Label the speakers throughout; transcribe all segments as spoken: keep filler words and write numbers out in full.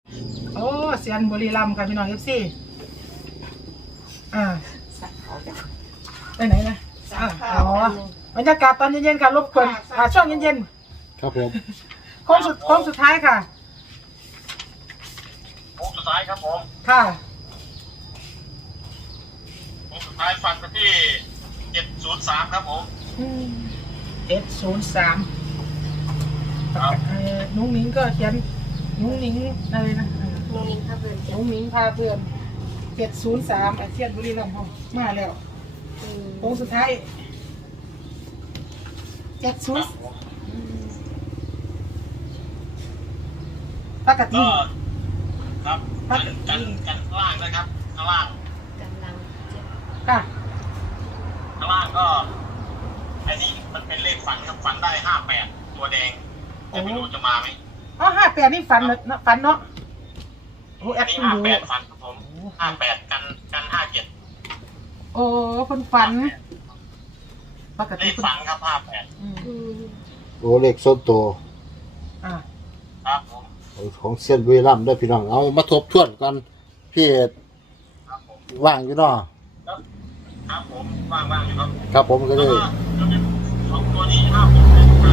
Speaker 1: โอ้เซียนบุรีรัมย์ค่ะพี่น้องเอฟซีอ่าไปไหนนะอ่าอ๋อบรรยากาศตอนเย็นๆค่ะรบกวนอ่าช่วงเย็นๆ
Speaker 2: ครับผม
Speaker 1: โค้งสุดโค้งสุดท้ายค่ะ
Speaker 3: โค้งสุดท้ายครับผม
Speaker 1: ค่ะ
Speaker 3: โค้งสุดท้ายฟันไปที่เจ็ดศูนย์สามครับผม
Speaker 1: เจ็ดศูนย์สาม
Speaker 3: ครับ
Speaker 1: นุ้งนิ้งก็เขียนนุ้งนิ้งอะไรนะ
Speaker 4: นุ้งนิ้งพาเพื่อน
Speaker 1: นุ้งนิ้งพาเพื่อนเจ็ดศูนย์สามไอเทียนบุรีรัมย์มาแล้วโค้งสุดท้ายเจ็ดศูนย์ปกติ
Speaker 3: ครับกันกันกันข้างล่างนะครับข้างล่าง
Speaker 4: กำลังเจ็บ
Speaker 1: ค่ะ
Speaker 3: ข้างล่างก็อันนี้มันเป็นเลขฝันครับฝันได้ห้าแปดตัวแดงแต่ไม่รู้จะมาไหม
Speaker 1: อ๋อห้าแปดนี่ฝันเนาะฝันเนาะโอ้แอ
Speaker 3: อั
Speaker 1: ด
Speaker 3: นนี้
Speaker 1: คุณ
Speaker 3: ห้า
Speaker 1: ดู
Speaker 3: แปดฝันครับผมห้าแปดกันกันห้าเจ็ด
Speaker 1: โอ้คนฝันปก
Speaker 3: เล
Speaker 1: ติ
Speaker 3: ขฝันครับห้าแปด
Speaker 2: โอ้เลขส้นโต
Speaker 1: อ่า
Speaker 3: ครับผม
Speaker 2: ของเซียนบุรีรัมย์ด้วยพี่น้องเอามาทบทวนกันพี่ว่างอยู่เนาะ
Speaker 3: ครับผมว่างๆอยู่ครับ
Speaker 2: ครับผมก็เลย
Speaker 3: สองตัวนี้ห้าแปด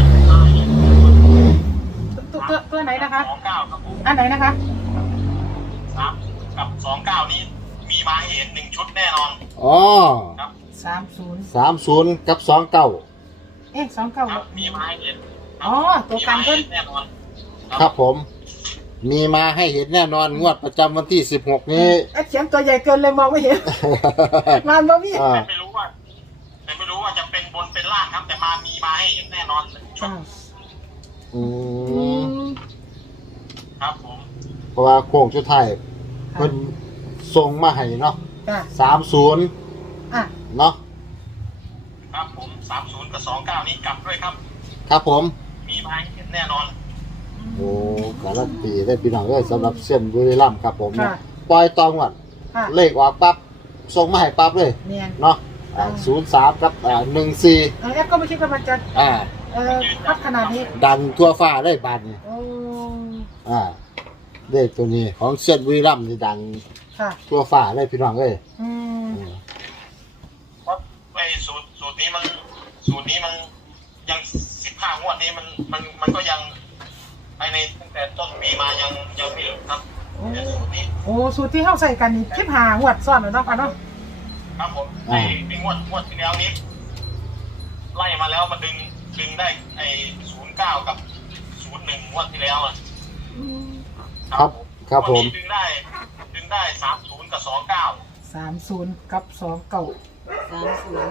Speaker 1: ตัวตัวตัวไหนนะคะ
Speaker 3: สองเก้าครับผม
Speaker 1: อันไหนนะคะ
Speaker 3: สามกับสองเก้านี้มีมาให้เห็นหนึ่งชุดแน่นอน
Speaker 2: อ๋อ
Speaker 3: ครับ
Speaker 1: สามศูนย์
Speaker 2: สามศูนย์กับสองเก้า
Speaker 1: เอ๊ะสองเก้า
Speaker 3: มีมาให้เห็น
Speaker 1: อ๋อตัวกันเพิ่น
Speaker 3: แน่นอน
Speaker 2: ครับผมมีมาให้เห็นแน่นอนงวดประจำวันที่สิบหกนี้
Speaker 1: เอ๊ะเขียนตัวใหญ่เกินเลยมองไม่เห็นงานบ่มี
Speaker 3: แต่ไม่รู้ว่าแต่ไม่รู้ว่าจะเป็นบนเป็นล่างครับแต่มามีมาให้เห็นแน่นอนชุด
Speaker 2: อืม
Speaker 3: ครับผม
Speaker 2: เพราะว่าโค้งสุดท้ายเพิ่นส่งมาให้เนาะสามศูนย์
Speaker 1: อ่ะ
Speaker 2: เนาะ
Speaker 3: ครับผมสามศูนย์กับสองเก้านี้กลับด้วยครับ
Speaker 2: ครับผม
Speaker 3: มีมาให้เห็นแน่นอน
Speaker 2: โอ้การันตีได้พี่น้องเอ้ยสำหรับเส้นบุรีรัมย์ครับผมปล่อยตองก่อนเลขออกปั๊บส่งมาให้ปั๊บเลยเนาะศูนย์สามกับอ่าหนึ่งสี่
Speaker 1: แอปก็ไม่คิดว่ามันจะ
Speaker 2: อ่า
Speaker 1: เออพัดขนาดนี้
Speaker 2: ดังทั่วฟ้าเลยบาทนี้
Speaker 1: โอ้
Speaker 2: อ่าเลขตัวนี้ของเส้นบุรีรัมย์นี่ดังทั่วฟ้าเลยพี่น้องเอ้ย
Speaker 1: อืม
Speaker 3: เพราะไอ้สูตรสูตรนี้มันสูตรนี้มันยังสิบห้างวดนี้มันมันมันก็ยังภายในตั้งแต่ต้นปีมายังยังไม่หลุดครับสูตรนี้
Speaker 1: โอ้สูตรที่เข้าใส่กันนี่ทิพหางวดซ้อนเลยเนาะค่ะเนาะ
Speaker 3: ครับผมไอ้ปีงวดงวดที่แล้วนี้ไล่มาแล้วมันดึงดึงได้ไอ้ศูนย์เก้ากับศูนย์หนึ่งงวดที่แล้วอ่ะ
Speaker 2: ครับครับผม
Speaker 3: ดึงได้ดึงได้สามศูนย์กับสองเก้า
Speaker 1: สามศูนย์กับสองเก้า
Speaker 4: สามศูนย์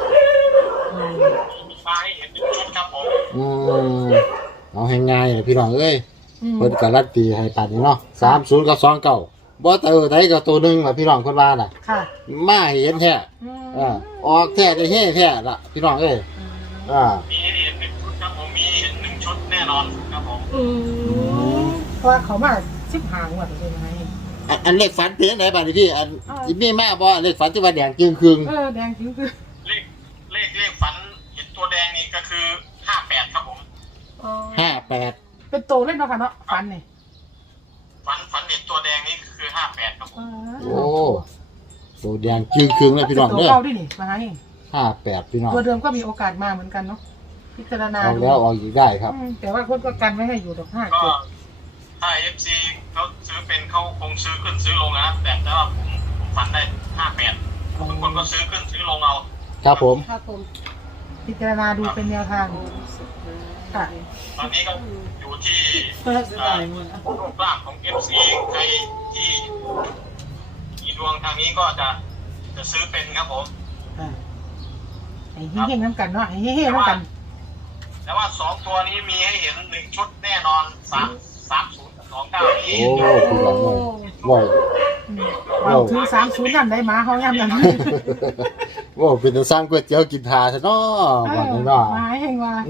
Speaker 3: มีมาให้เห็นหนึ่งชุดครับผม
Speaker 2: อืมเอาให้ง่ายเลยพี่น้องเอ้ยเพิ่นการันตีให้ปัดนี่เนาะสามศูนย์กับสองเก้าบ่เตอไทยกับตัวหนึ่งล่ะพี่น้องคนว่าน่ะ
Speaker 1: ค่ะ
Speaker 2: มาเห็นแท้อ่าออกแท้ได้เฮ่แท้ล่ะพี่น้องเอ้ยอ่า
Speaker 3: มีเห็นหนึ่งชุดครับผมมีเห็นหนึ่งชุดแน่นอนครับผม
Speaker 1: อืมเพราะว่าเขามาทิพหางวดเลยไง
Speaker 2: อันอันเลขฝันเป็นจังได๋บัดนี้พี่อันสิมีมาบ่เลขฝันที่ว่าแดงจึงครึ่ง
Speaker 1: เออแดงจึงคือ
Speaker 3: เลขเลขเลขฝันเห็นตัวแดงนี่ก็คือห้าแปดครับผม
Speaker 1: อ๋อ
Speaker 2: ห้าแปด
Speaker 1: เป็นโตเล่นเนาะค่ะเนาะฝันนี่
Speaker 3: ฝันฝันเห็นตัวแดงนี่คือห้าแปดครับผม
Speaker 2: โอ้ตัวแดงจึงครึ่งเลยพี่น้องเด้อ
Speaker 1: ตัวเก่าดินี่มาให้
Speaker 2: ห้าแปดพี่น้อง
Speaker 1: ตัวเดิมก็มีโอกาสมาเหมือนกันเนาะพิจารณา
Speaker 2: ดูแล้วออกอีกได้ครับ
Speaker 1: แต่ว่าคนก็กันไม่ให้อยู่ดอกห้า
Speaker 3: ก็ถ้า เอฟ ซี เขาซื้อเป็นเขาคงซื้อขึ้นซื้อลงนะครับแต่แต่ว่าผมผมฝันได้ห้าแปดทุกคนก็ซื้อขึ้นซื้อลงเอา
Speaker 2: ครับผม
Speaker 4: ครับผม
Speaker 1: พิจารณาดูเป็นแนวทางค่ะ
Speaker 3: ตอนนี้ก็อยู่ที่รูปร่างของ เอฟ ซี ใครที่มีดวงทางนี้ก็จะจะซื้อเป็นครับผม
Speaker 1: ไอ้เฮ้ยๆน้ำกันเนาะไอ้เฮ้ยๆน้ำกัน
Speaker 3: แต่ว่าสองตัวนี้มีให้เห็นหนึ่งชุดแน่นอนสามสามศูนย์สองเก้านี้
Speaker 2: โอ้คุณหลังว้าว
Speaker 1: ว้าวถึงสามศูนย์นั่นได้หมาเขาย่ำนั่น
Speaker 2: ว้าวเป็นสร้างก๋วยเตี๋ยวกินทาซะเนาะวันนี้เนาะ
Speaker 1: หมาแห่งว่า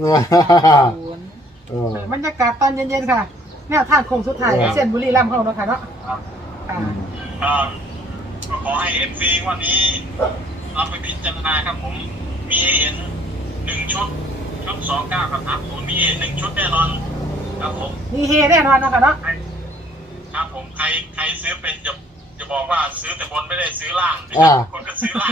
Speaker 1: บรรยากาศตอนเย็นๆค่ะแนวทางโค้งสุดท้ายเส้นบุรีรัมย์เขาเนาะค่ะเนาะ
Speaker 3: ก็ขอให้ เอฟ ซี วันนี้รับไปพิจารณาครับผมมีให้เห็นหนึ่งชุดชุดสองเก้ากับสามศูนย์มีเห็นหนึ่งชุดแน่นอนครับผม
Speaker 1: มีเฮแน่นอนเนาะค่ะเนาะ
Speaker 3: ครับผมใครใครซื้อเป็นจะจะบอกว่าซื้อแต่บนไม่ได้ซื้อล่าง
Speaker 2: อ่า
Speaker 3: คนก็ซื้อล่าง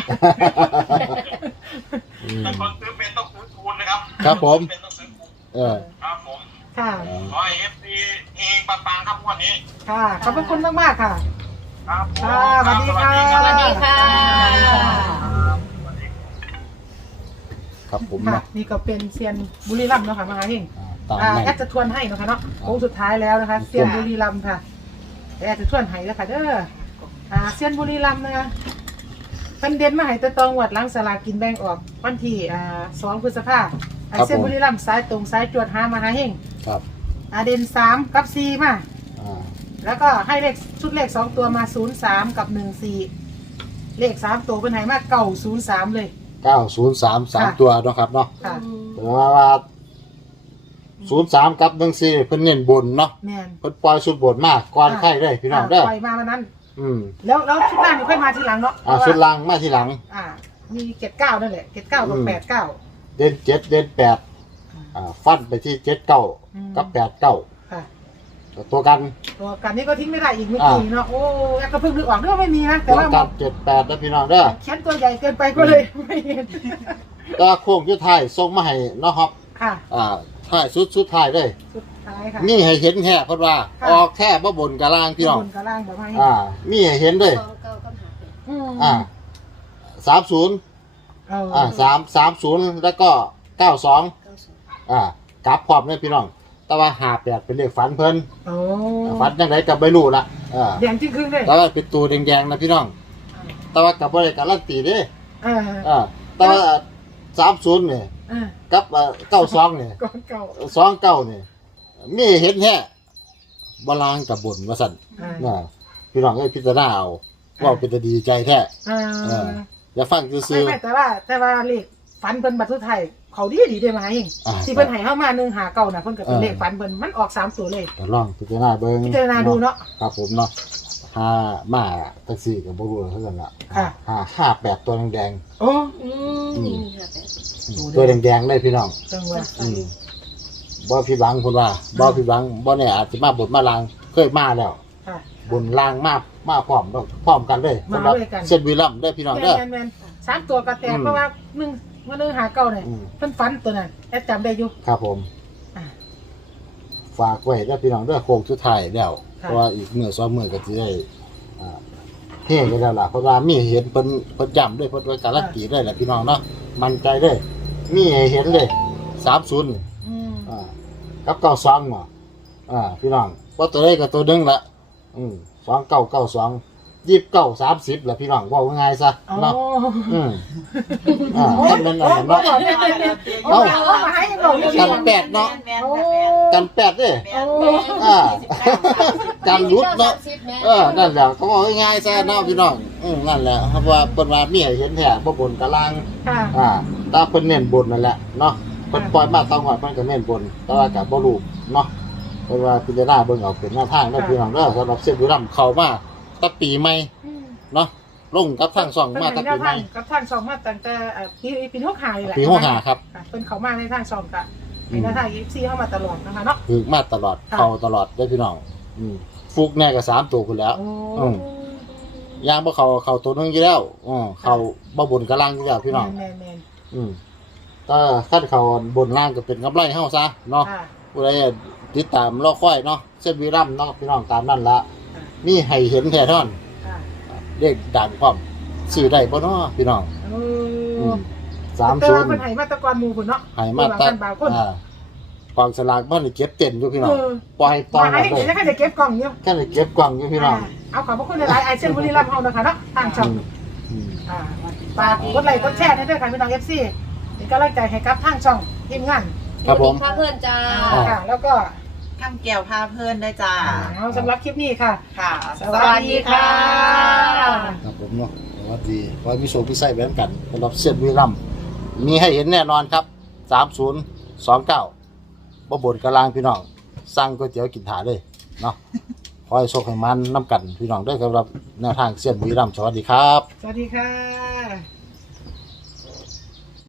Speaker 2: อืม
Speaker 3: ถ้าคนซื้อเป็นต้องซื้อคูณนะครับ
Speaker 2: ครับผม
Speaker 3: เป็นต้องซื้อคูณ
Speaker 2: เออ
Speaker 3: ครับผม
Speaker 1: ค่ะ
Speaker 3: ขอให้เอฟซีเฮงปังๆครับวันนี้
Speaker 1: ค่ะขอบพระคุณมากๆค่ะ
Speaker 3: ครับผม
Speaker 1: ค่ะสวัสดีค่ะ
Speaker 3: รับ
Speaker 4: สวัสดีค่ะ
Speaker 3: สวัสดี
Speaker 2: ครับผม
Speaker 1: ค่ะ
Speaker 2: เนาะ
Speaker 1: นี่ก็เป็นเซียนบุรีรัมย์เนาะค่ะมหาเฮง
Speaker 2: อ่าตาม
Speaker 1: อ่า
Speaker 2: นั้น
Speaker 1: แอดจะทวนให้เนาะคะเนาะโค้งสุดท้ายแล้วนะคะเซียนบุรีรัมย์ค่ะแอดจะทวนให้แล้วค่ะเด้ออ่าเซียนบุรีรัมย์นะคะเป็นเด่นมาให้แตะตองวัดหล้างสลากกินแบ่งออกวันที่อ่าสองพฤษภาคมอ่าเซียนบุรีรัมย์สายตรงสายจวดหามหาเฮง
Speaker 2: ครับ
Speaker 1: อ่าเด่นสามกับสี่มา
Speaker 2: อ่า
Speaker 1: แล้วก็ให้เลขชุดเลขสองตัวมาศูนย์สามกับหนึ่งสี่เลขสามตัวเป็นไหมากเก่าศูนย์สามเลย
Speaker 2: เก้าศูนย์สามสาม
Speaker 1: ค่ะ
Speaker 2: ตัวเนาะครับเนาะ
Speaker 1: ค่ะ
Speaker 2: แต่ว่าว่าศูนย์สามกับหนึ่งสี่เพิ่นเน้นบนเนาะ
Speaker 1: แมน
Speaker 2: เพิ่นปล่อยสุดบนมากก่อนไข่เลยพี่น้องเด้อ
Speaker 1: ปล่อยมาวันนั้น
Speaker 2: อืม
Speaker 1: แล้วแล้วชุดล่างนี่ค่อยมาทีหลังเนาะ
Speaker 2: อ่า
Speaker 1: เพ
Speaker 2: สุ
Speaker 1: ราะ
Speaker 2: ด
Speaker 1: ว่า
Speaker 2: ล่างมาทีหลัง
Speaker 1: อ่า มีเจ็ดเก้านั่นแหละเจ็ดเก้ากับ
Speaker 2: อืม
Speaker 1: แปดเก้า
Speaker 2: เด่นเจ็ดเด่นแปดอ่าฟันไปที่เจ็ดเก้า
Speaker 1: อืม
Speaker 2: กับแปดเก้า
Speaker 1: ค่ะ
Speaker 2: ตัวกัน
Speaker 1: ตัวกันนี่ก็ทิ้งไม่ได้อีกเมื่อกี้เนาะโอ้ยก็เพิ่งนึกออกด้วยว่าไม่มีนะแต่
Speaker 2: ตัว
Speaker 1: ว่า
Speaker 2: กันเจ็ดแปดนะพี่น้องเด้อ
Speaker 1: เขียนตัวใหญ่เกินไปก็เลยไม่เห็น
Speaker 2: ก็โค้งยุทธไทายส่งมาให้เนาะครับ
Speaker 1: ค่ะ
Speaker 2: อ่าท้ายสุดสุดท้ายเลย
Speaker 1: สุดท้ายค่ะ
Speaker 2: มีให้เห็นแค่เพราะว่า
Speaker 1: ค่ะ
Speaker 2: ออกแค่บ่บนกะล่างพี่น้อง
Speaker 1: บนกับล่างแบบว่าให้
Speaker 2: อ่า มีให้เห็นเลย
Speaker 4: สองเก้าก็หาเป็น
Speaker 1: อืม
Speaker 2: อ่าสามศูนย์
Speaker 1: เออ
Speaker 2: อ่าสามสามศูนย์แล้วก็เก้าสอง
Speaker 4: เก้าสอง
Speaker 2: อ่ากลับพร้อมเลยพี่น้อง แต่ว่าหาแปดเป็นเลขฝันเพิ่น
Speaker 1: โอ้
Speaker 2: ฝันยังไงกับไม่รู้ละอ่า
Speaker 1: แดงจริงครึ่งเลย
Speaker 2: แต่ว่าเป็นตัวแดงๆนะพี่น้อง แต่ว่ากับบ่ได้การันตีเด้
Speaker 1: เออ
Speaker 2: อ่าแต่ว่าสามศูนย์เนี่ย
Speaker 1: เออ
Speaker 2: กับเก้าสองเนี่ย
Speaker 1: ก่อนเก่า
Speaker 2: สองเก้าเนี่ยมีเห็นแค่บลางกับบนว่าสั่น
Speaker 1: อ่า
Speaker 2: น่ะพี่น้องก็พิจารณาเอาว่าเป็นจะดีใจแท้
Speaker 1: อ่า
Speaker 2: เออ อย่าฟัง
Speaker 1: ไม่
Speaker 2: ซื่อ
Speaker 1: ไม่แต่ว่าแต่ว่าเลขฝันเพิ่นบัตรทุไทยเขาดีดีได้มาเอง
Speaker 2: อ่า
Speaker 1: ที่เพิ่นให้เข้ามาหนึ่งหาเก่าน่ะเพิ่นก็เป็น
Speaker 2: เออ
Speaker 1: เลขฝันเพิ่นมันออกสามตัวเลย
Speaker 2: ๆแต่ลองพิจารณาเบิ่ง
Speaker 1: พิจารณาดูเนาะ
Speaker 2: ครับผมเนาะห้ามาแท็กซี่กับบ่รู้เท่ากันละ
Speaker 1: ค่ะ
Speaker 2: ห้าห้าแปดตัวแดง
Speaker 1: โอ้
Speaker 4: อืมนี่มีหาแปด
Speaker 2: ๆอืมตัวแดงๆเลยพี่น้อง
Speaker 1: จังหวะ
Speaker 2: อืมบ่พี่บังพุ่นว่าบ่พี่บังบ่แน่อาจจะมาบนมาลางเคยมาแล้ว
Speaker 1: ค่ะ
Speaker 2: บนลางมามาพร้อมต้องพร้อมกันเลย
Speaker 1: มา
Speaker 2: สำหรับ
Speaker 1: ด้วยกัน
Speaker 2: เส้นวีลัมเด้อพี่น้อง
Speaker 1: แม
Speaker 2: เด้อน
Speaker 1: แมนแมนสามตัวก็แตก
Speaker 2: อืม
Speaker 1: เพราะว่าหนึ่งว่าหนึ่งหาเก่าเนี่ย
Speaker 2: อืม
Speaker 1: เพิ่นฝันตัวนั้นแอดจำได้อยู่
Speaker 2: ครับผม
Speaker 1: อ่า
Speaker 2: ฝากไว้เด้อพี่น้องเด้อโค้งสุดท้ายแล้ว
Speaker 1: ค่ะ
Speaker 2: เพราะว่าอีกมื้อสองมื้อก็สิได้อ่าเฮ้กันแล้วล่ะเพราะว่ามีเห็นเพิ่นเพิ่นย้ำด้วยเพิ่นไว้การันตีได้แหละพี่น้องเนาะมั่นใจเด้อมีให้เห็นเลยสามศูนย์นี่
Speaker 1: อืม
Speaker 2: อ่ากับเก้าสองบ่อ่าพี่น้องว่าตัวใดก็ตัวหนึงละอืมสองเก้าเก้าสองยี่สิบเก้าสามสิบละพี่น้องว่าง่ายซะ
Speaker 1: โอ้
Speaker 2: เนาะอืมอ่าท่านเป็นอะไร
Speaker 1: โอ้
Speaker 2: เนาะ
Speaker 1: โอ้เอามาให้เราอยู่
Speaker 2: กันแปดเนาะ
Speaker 1: โอ้
Speaker 2: กันแปดเด้
Speaker 1: โอ้
Speaker 2: อ่ากันรุดเนาะ
Speaker 4: สมสิบแม่
Speaker 2: เออนั่นแหละเขาบอกง่ายๆซะเนาะพี่น้องอืมนั่นแหละเพราะว่าเพิ่นว่ามีให้เห็นแท้บ่บนกะล่าง
Speaker 1: ค่ะ
Speaker 2: อ่าแตาเพิ่นเน้นบนนั่นแหละเนาะเพิ่นปล่อยมาต้องหอดเพิ่นก็เน้นบนแต่ว่าก็บ่รู้เนาะเพราะว่าพิจารณาเบิ่งเอาเป็นหน้าทางเด้อพี่น้องเด้อสำหรับเส้นบุรีรัมย์เข้ามาตั้งปีใหม่เนาะลงกับทางช่องมาตั้งปีใหม่
Speaker 1: กับท่านสองมาตั้งแต่เอ่อปีปีหกหาเลยแหละ
Speaker 2: ปีหกห้าครับ
Speaker 1: ค่ะเป็นเขามาในทางสองกะ
Speaker 2: อื
Speaker 1: ใน
Speaker 2: ม
Speaker 1: ทางอีซีเข้ามาตลอดนะคะเนาะ
Speaker 2: คือมาตลอด
Speaker 1: ค่ะ
Speaker 2: เข้าตลอดเด้อพี่น้องอืมฟุกแน่ก็สามตัวพุ่นแล้ว
Speaker 1: โอ้
Speaker 2: อืม ย่างบ่เข้าเข้าตัวหนึงอยู่แล้วอ๋อเข้าบ่บนกะล่างอยู่แล้วพี่น้อง
Speaker 1: แมนแมน
Speaker 2: อืมถ้าขั้นเขาบนล่างก็เป็นกำไรเฮาซะเนาะ
Speaker 1: ค่ะ
Speaker 2: ผู้ใดติดตามรอค่อยเนาะเส้นวีรัมย์เนาะพี่น้องตามนั่นละ
Speaker 1: ค่ะ
Speaker 2: มีให้เห็นแท้ท่อน
Speaker 1: ค่ะ
Speaker 2: เลขดังพร้อมซื้อได้บ่เนาะพี่น้อง
Speaker 1: โอ้
Speaker 2: อืม
Speaker 1: แต่
Speaker 2: สามศู
Speaker 1: ว่าน
Speaker 2: ย์
Speaker 1: เป็นไห้มาตะกอนหมูคุณเนาะ
Speaker 2: ให้มาตัด
Speaker 1: บางคน
Speaker 2: อ่ากองสลากบ่ได้เก็บเต็นอยู่พี่น้อง
Speaker 1: เออ
Speaker 2: ปล่อยต่อ
Speaker 1: มา
Speaker 2: หม
Speaker 1: ให้
Speaker 2: ดเล
Speaker 1: เห็
Speaker 2: ย
Speaker 1: นแล้วก็จะเก็บกล่องอยู่
Speaker 2: แค่ได้เก็บกล่องอยู่พี่น้อง
Speaker 1: อ่าเอาขอบพระคุณหลายๆไอเซนบุรีรัมย์เฮานะคะเนาะทางช่อง
Speaker 2: อืม
Speaker 1: อ่าฝากกดไลค์กดแชร์ให้ด้วยค่ะพี่น้องเอฟซีเป็นกำลังใจให้กับทางช่องทีมงาน
Speaker 2: ครับผม
Speaker 4: พาเพื่อนจ้า
Speaker 2: อ่า
Speaker 1: ค่ะ แล้วก็
Speaker 5: ข้ามแก้วพาเพื่อนได้จ้า
Speaker 1: เอาสำหรับคลิปนี้ค่ะ
Speaker 5: ค่ะ
Speaker 1: สวัสดีค่ะ
Speaker 2: ครับผมเนาะสวัสดีขอให้มีโชคมีไส้แบ่งกันสำหรับเส้นวีรัมย์มีให้เห็นแน่นอนครับสามศูนย์สองเก้าบ่บ่นกะลางพี่น้องสั่งก๋วยเตี๋ยวกินถาเลยเนาะขอให้โชคให้มันน้ำกันพี่น้องด้วยสำหรับแนวทางเส้นวีรัมย์สวัสดีครับ
Speaker 1: สวัสดีค่ะ